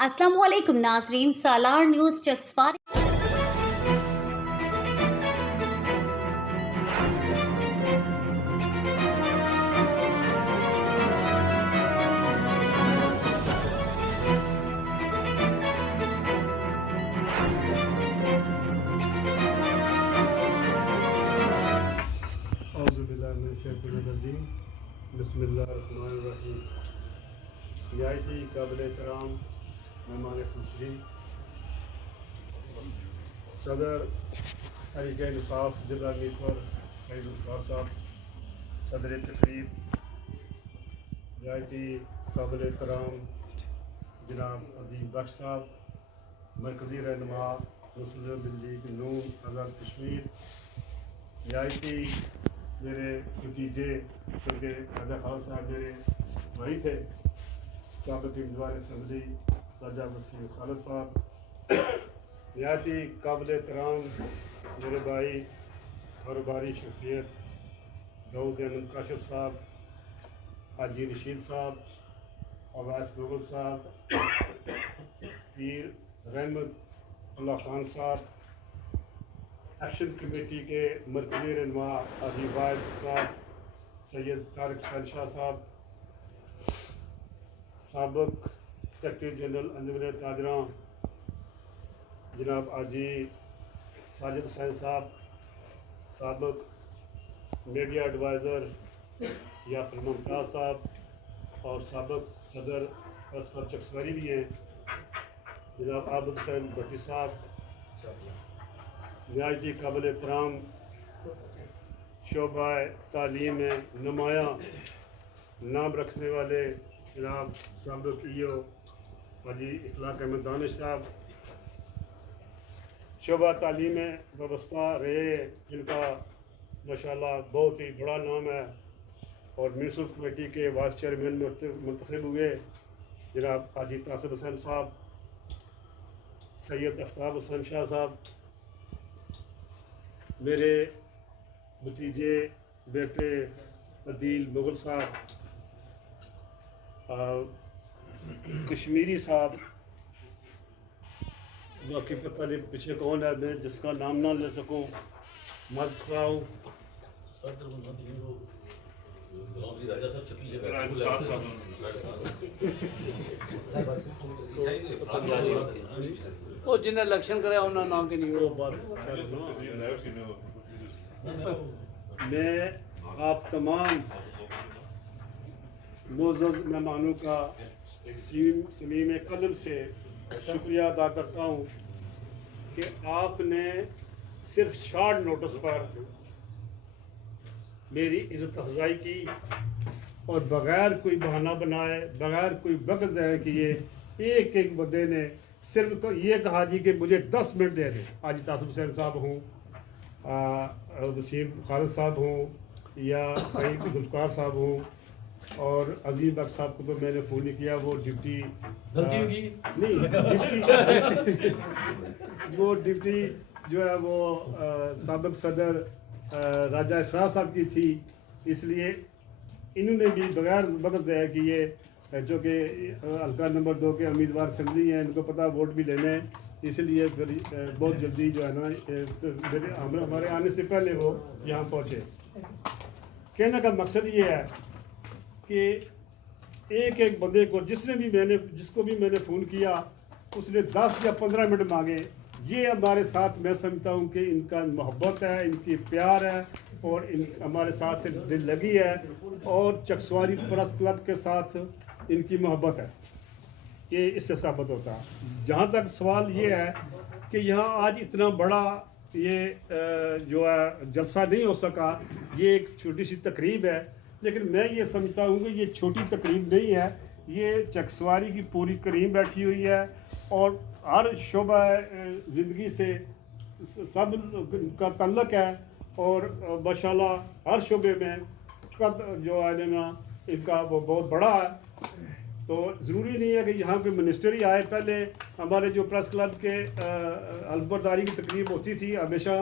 अस्सलाम वालेकुम नाज़रीन, सालार न्यूज़ चक्सवार। बिस्मिल्लाहिर्रहमानिर्रहीम। निहायती काबिल एहतराम मेहमान खुशी सदर तहरीक इंसाफ जिला मीरपुर सईद उल्फार साहब, सदर तकरीब निहायती काबिल एहतराम जनाब अजीम बख्श साहब, मरकज़ी रहनुमा मुस्लिम लीग नून आज़ाद कश्मीर, निहायती मेरे भतीजे क्योंकि राजा खान साहब मेरे भाई थे, साबिक़ उम्मीदवार असम्बली राजा वसीम खालिद साहब, निहायती काबिल एहतराम मेरे भाई कारोबारी शख्सियत दाऊद अहमद काशिफ साहब, हाजी रशीद साहब, अब्बास मुगल साहब, पीर रहमत अल्लाह खान साहब, एक्शन कमेटी के मरकज़ी रहनुमा हाजी वाहिद साहब, सैयद तारिक शाह साहब, साबिक़ सेक्रेटरी जनरल अंजुमन ताजरां जनाब हाजी साजिद हुसैन साहब, साबिक़ मीडिया एडवाइज़र यासिर मुमताज़ साहब और साबिक़ सदर प्रेस क्लब चक्सवारी भी हैं जनाब आबिद हुसैन भट्टी साहब, निहायती काबिल एहतराम शोबा तालीम में नुमाया नाम रखने वाले जनाब साबिक़ ईओ हाजी इखलाक अहमद दानिश साहब, शोबा तालीम में वाबस्ता रहे जिनका माशाअल्लाह बहुत ही बड़ा नाम है और म्यूनसिपल कमेटी के वाइस चेयरमैन मुंतखब हुए जनाब हाजी तासिर हुसैन साहब, सैयद आफ्ताब हुसैन शाह साहब, मेरे भतीजे बेटे अदील मुगल साहब, कश्मीरी साहब, बाकी पता नहीं पीछे कौन है, मैं जिसका नाम ना ले सकूं मत खाऊं। वो जिन्हें इलेक्शन करे उन्होंने नाम के नहीं वो बात मैं आप तमाम मोअज़्ज़ज़ मेहमानों का समीम कल्ब से शुक्रिया अदा करता हूँ कि आपने सिर्फ शॉर्ट नोटिस पर मेरी इज़्ज़त अफ़ज़ाई की और बग़ैर कोई बहाना बनाए, बग़ैर कोई वक्त ज़ाया किए एक एक बंदे ने सिर्फ तो ये कहा जी कि मुझे 10 मिनट दे दें। आज तासिर हुसैन साहब हूँ, वसीम खालिद साहब हूँ या सईद जुल्फ़ार साहब हूँ और अजीम बख्श साहब को तो मैंने फ़ोन नहीं किया, वो ड्यूटी नहीं ड्यूटी वो ड्यूटी जो है वो साबिक़ सदर राजा शाह साहब की थी, इसलिए इन्होंने भी बगैर वक्त ज़ाया किए जो कि हल्का नंबर 2 के उम्मीदवार असम्बली हैं, इनको पता वोट भी लेने हैं, इसलिए बहुत जल्दी जो है ना हमारे आने से पहले वो यहाँ पहुँचे। कहने का मकसद ये है कि एक एक बंदे को जिसको भी मैंने फ़ोन किया उसने 10 या 15 मिनट मांगे। ये हमारे साथ मैं समझता हूँ कि इनका मोहब्बत है, इनकी प्यार है और हमारे साथ दिल लगी है और चक्सवारी प्रेस क्लब के साथ इनकी मोहब्बत है, ये इससे साबित होता है। जहाँ तक सवाल ये है कि यहाँ आज इतना बड़ा ये जो है जलसा नहीं हो सका, ये एक छोटी सी तकरीब है, लेकिन मैं ये समझता हूँ कि ये छोटी तकरीब नहीं है, ये चक्सवारी की पूरी करीम बैठी हुई है और हर शोबा ज़िंदगी से सब का तल्लक है और माशाल्लाह हर शोबे में कद जो है ना इनका वो बहुत बड़ा है। तो ज़रूरी नहीं है कि यहाँ कोई मिनिस्टर ही आए। पहले हमारे जो प्रेस क्लब के हल्फबरदारी की तकरीब होती थी, हमेशा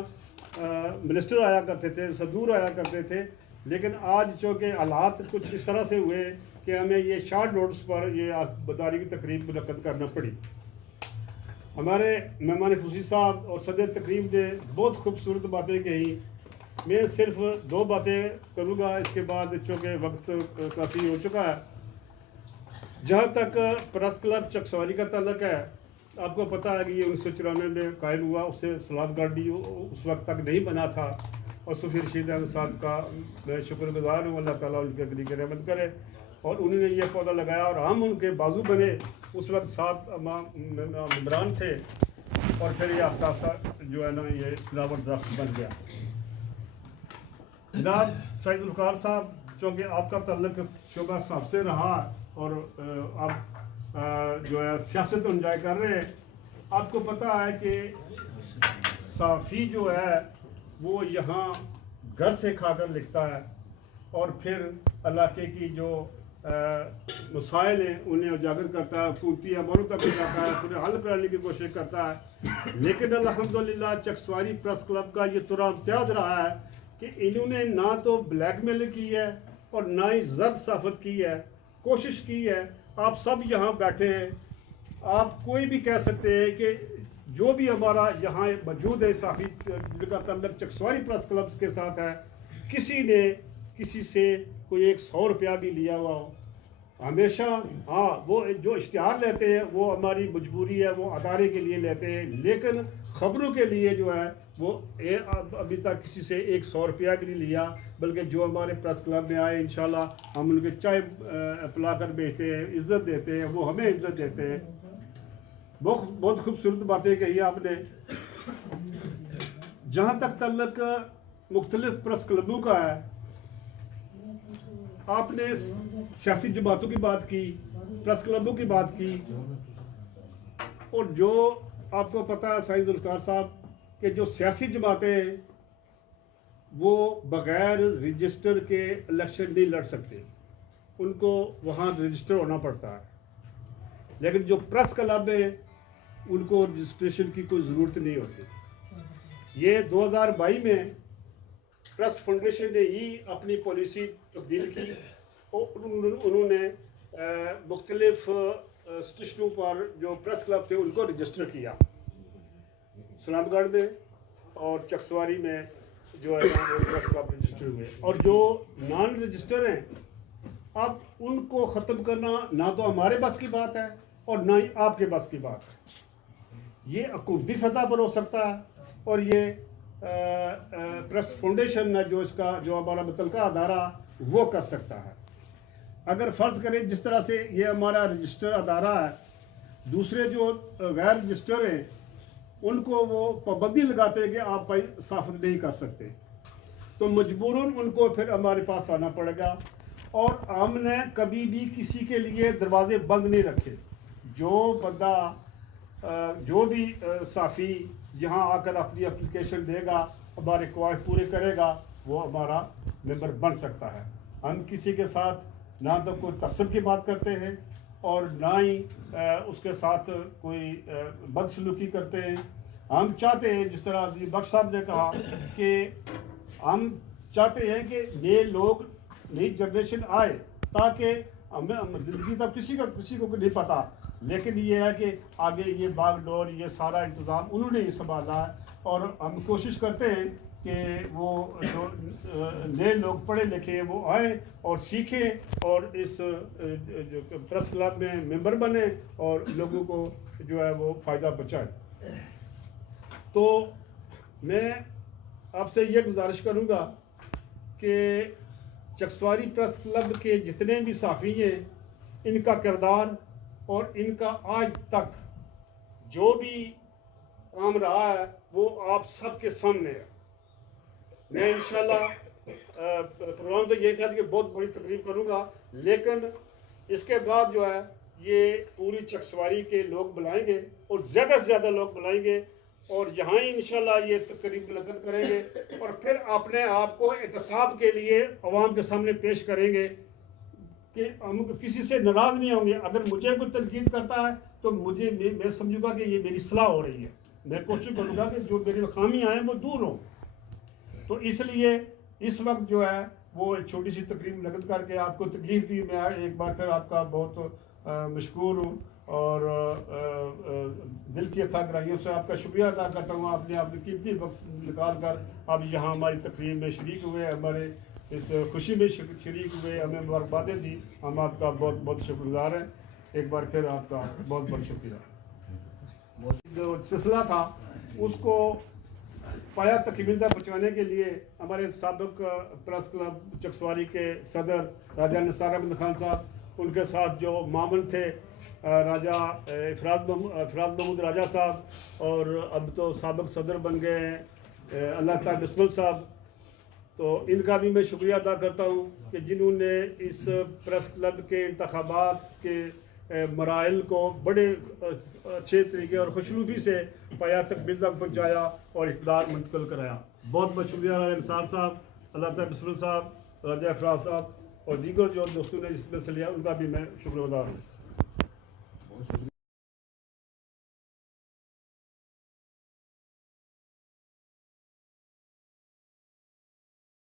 मिनिस्टर आया करते थे, सदूर आया करते थे, लेकिन आज चूँकि हालात कुछ इस तरह से हुए कि हमें ये शार्ट नोटिस पर ये बदारी की तकरीब मुनक्कद करना पड़ी। हमारे मेहमान खुशी साहब और सदर तकरीब ने बहुत खूबसूरत बातें कही। मैं सिर्फ 2 बातें करूँगा, इसके बाद चूँकि वक्त काफ़ी हो चुका है। जहाँ तक प्रेस क्लब चकसवारी का ताल्लुक है, आपको पता है कि ये 1994 में कायम हुआ, उससे सलाद गार्डी उस वक्त तक नहीं बना था। और सूफी रशीद अहमद साहब का मैं शुक्रगुजार हूँ, अल्लाह ताला उनके अगली की रहमत करे। और उन्होंने ये पौधा लगाया और हम उनके बाजू बने। उस वक्त 7 मेंबरान थे और फिर ये आस्ता आस्ता जो है ना ये फ्लावर दरख्त बन गया। जनाब सईद जुल्फ़िकार साहब, चूँकि आपका ताल्लुक शोबा साहब से रहा और आप जो है सियासत एंजॉय कर रहे हैं, आपको पता है कि साफ़ी जो है वो यहाँ घर से खाकर लिखता है और फिर इलाके की जो मसाइल हैं उन्हें उजागर करता है, हुकूमती अमलों तक जाता है, उन्हें हल कराने की कोशिश करता है। लेकिन अल्हम्दुलिल्लाह चकसवारी प्रेस क्लब का ये तुरा इम्तियाज़ रहा है कि इन्होंने ना तो ब्लैकमेल की है और ना ही जद साफत की है। कोशिश की है, आप सब यहाँ बैठे हैं, आप कोई भी कह सकते हैं कि जो भी हमारा यहाँ मौजूद है साफ़ी जिनका तल्लुक चकसवारी प्रेस क्लब के साथ है, किसी ने किसी से कोई 100 रुपया भी लिया हुआ हो, हमेशा हाँ वो जो इश्तिहार लेते हैं वो हमारी मजबूरी है, वो अदारे के लिए लेते हैं, लेकिन ख़बरों के लिए जो है वो अभी तक किसी से 100 रुपया भी नहीं लिया। बल्कि जो हमारे प्रेस क्लब में आए इंशाल्लाह हम उनके चाय पिलाकर भेजते हैं, इज़्ज़त देते हैं, वो हमें इज़्ज़त देते हैं। बहुत खूबसूरत बातें कही आपने। जहाँ तक तल्लक मुख्तलिफ प्रेस क्लबों का है, आपने सियासी जमातों की बात की, प्रेस क्लबों की बात की, और जो आपको पता है सईद जुल्फ़िकार साहब कि जो सियासी जमातें वो बग़ैर रजिस्टर के इलेक्शन नहीं लड़ सकते, उनको वहाँ रजिस्टर होना पड़ता है। लेकिन जो प्रेस क्लब है उनको रजिस्ट्रेशन की कोई ज़रूरत नहीं होती। ये 2022 में प्रेस फाउंडेशन ने ही अपनी पॉलिसी तब्दील की और उन्होंने मुख्तलिफ स्टेशनों पर जो प्रेस क्लब थे उनको रजिस्टर किया, सलामगढ़ में और चकसवारी में जो है वो प्रेस क्लब रजिस्टर हुए। और जो नॉन रजिस्टर हैं, अब उनको ख़त्म करना ना तो हमारे बस की बात है और ना ही आपके बस की बात है। ये हुकूमती सतह पर हो सकता है और ये प्रेस फाउंडेशन है जो इसका जो हमारा मुतलका अदारा वो कर सकता है। अगर फ़र्ज़ करें जिस तरह से ये हमारा रजिस्टर अदारा है, दूसरे जो गैर रजिस्टर हैं उनको वो पाबंदी लगाते हैं कि आप भाई साफ़त नहीं कर सकते, तो मजबूरन उनको फिर हमारे पास आना पड़ेगा। और हमने कभी भी किसी के लिए दरवाजे बंद नहीं रखे। जो बंदा जो भी साफ़ी यहाँ आकर अपनी एप्लीकेशन देगा, हमारे ख्वाहिश पूरे करेगा, वो हमारा मेंबर बन सकता है। हम किसी के साथ ना तो कोई तसब की बात करते हैं और ना ही उसके साथ कोई बदसलूकी करते हैं। हम चाहते हैं, जिस तरह अली बख्श साहब ने कहा कि हम चाहते हैं कि नए लोग, नई जनरेशन आए, ताकि हमें ज़िंदगी तक किसी को नहीं पता, लेकिन ये है कि आगे ये बागडोर ये सारा इंतज़ाम उन्होंने ही संभाला है। और हम कोशिश करते हैं कि वो जो नए लोग पढ़े लिखे वो आए और सीखें और इस जो प्रेस क्लब में मेंबर बने और लोगों को जो है वो फ़ायदा पहुँचाए। तो मैं आपसे ये गुजारिश करूँगा कि चकसवारी प्रेस क्लब के जितने भी साफ़ी हैं, इनका किरदार और इनका आज तक जो भी काम रहा है वो आप सबके सामने है। मैं इंशाल्लाह प्रोग्राम तो यही था कि बहुत बड़ी तकरीब करूँगा, लेकिन इसके बाद जो है ये पूरी चकसवारी के लोग बुलाएंगे और ज़्यादा से ज़्यादा लोग बुलाएंगे और यहाँ ही इंशाल्लाह ये तकरीब मुनक्किद करेंगे और फिर अपने आप को एहतसाब के लिए अवाम के सामने पेश करेंगे कि हम किसी से नाराज़ नहीं होंगे। अगर मुझे कोई तनकीद करता है तो मैं समझूंगा कि ये मेरी सलाह हो रही है। मैं कोशिश करूँगा कि जो मेरी खामियाँ हैं वो दूर हों। तो इसलिए इस वक्त जो है वो एक छोटी सी तकरीर नकद करके आपको तकलीफ दी। मैं एक बार फिर आपका बहुत मशकूर हूँ और दिल की अथाह गहराइयों से आपका शुक्रिया अदा करता हूँ। आपने अपनी कीमती वक्त निकाल कर आप यहाँ हमारी तकरीर में शरीक हुए, हमारे इस खुशी में शरीक हुए, हमें मुबारकबादें दी। हम आपका बहुत बहुत शुक्रगुजार हैं। एक बार फिर आपका बहुत बहुत शुक्रिया। जो सिलसिला था उसको पाया तकमील पहुँचाने के लिए हमारे साबिक प्रेस क्लब चकसवारी के सदर राजा निसार अहमद खान साहब, उनके साथ जो मामन थे राजा इफराज महमूद राजा साहब, और अब तो साबिक सदर बन गए हैं अल्लाह ताला बिस्मिल साहब, तो इनका भी मैं शुक्रिया अदा करता हूँ कि जिन्होंने इस प्रेस क्लब के इंतखाबात के मराइल को बड़े अच्छे तरीके और खुशरूबी से पाया तकमील तक पहुँचाया और इक़्तिदार मुंतकिल कराया। बहुत बहुत शुक्रिया राजा निसार साहब, अल्लाह ताला बिस्मिल साहब, राजा इफराज साहब और दीगर जो दोस्तों ने इसमें से लिया, उनका भी मैं शुक्रगुजार हूँ।